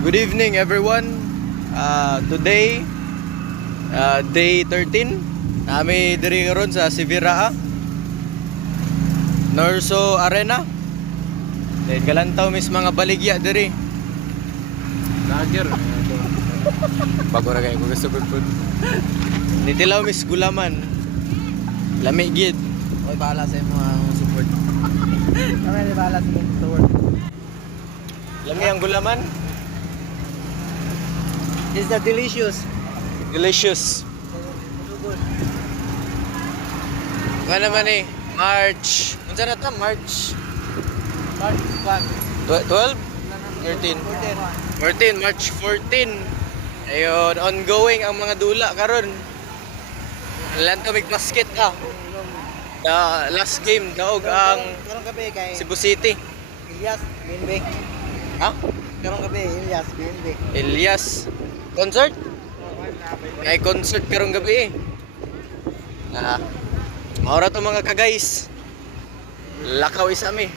Good evening everyone. Today day 13. Nami diri karon sa Sivira Norso Arena. Dahil kalantaw mis mga baligya diri. Lager. Bago ra kay ko gusto pud. Nitilaw mis gulaman. Lami gid. Oy, bahala sa imo ang support. Kami ni bahala sa imo support. Lami ang gulaman. Is that delicious? Delicious. Nga naman eh, March. Unsa na ta? March March 12? 13. 14, March 14. Ayun, ongoing ang mga dula karon. Lan kamig basket The last game daog ang Karong gabi kay Cebu City. Ilyas BNB. Ha? Karong gabi Ilyas BNB. Elias concert? May concert karong gabi eh. Maura to mga ka-guys. Lakaw isa mi.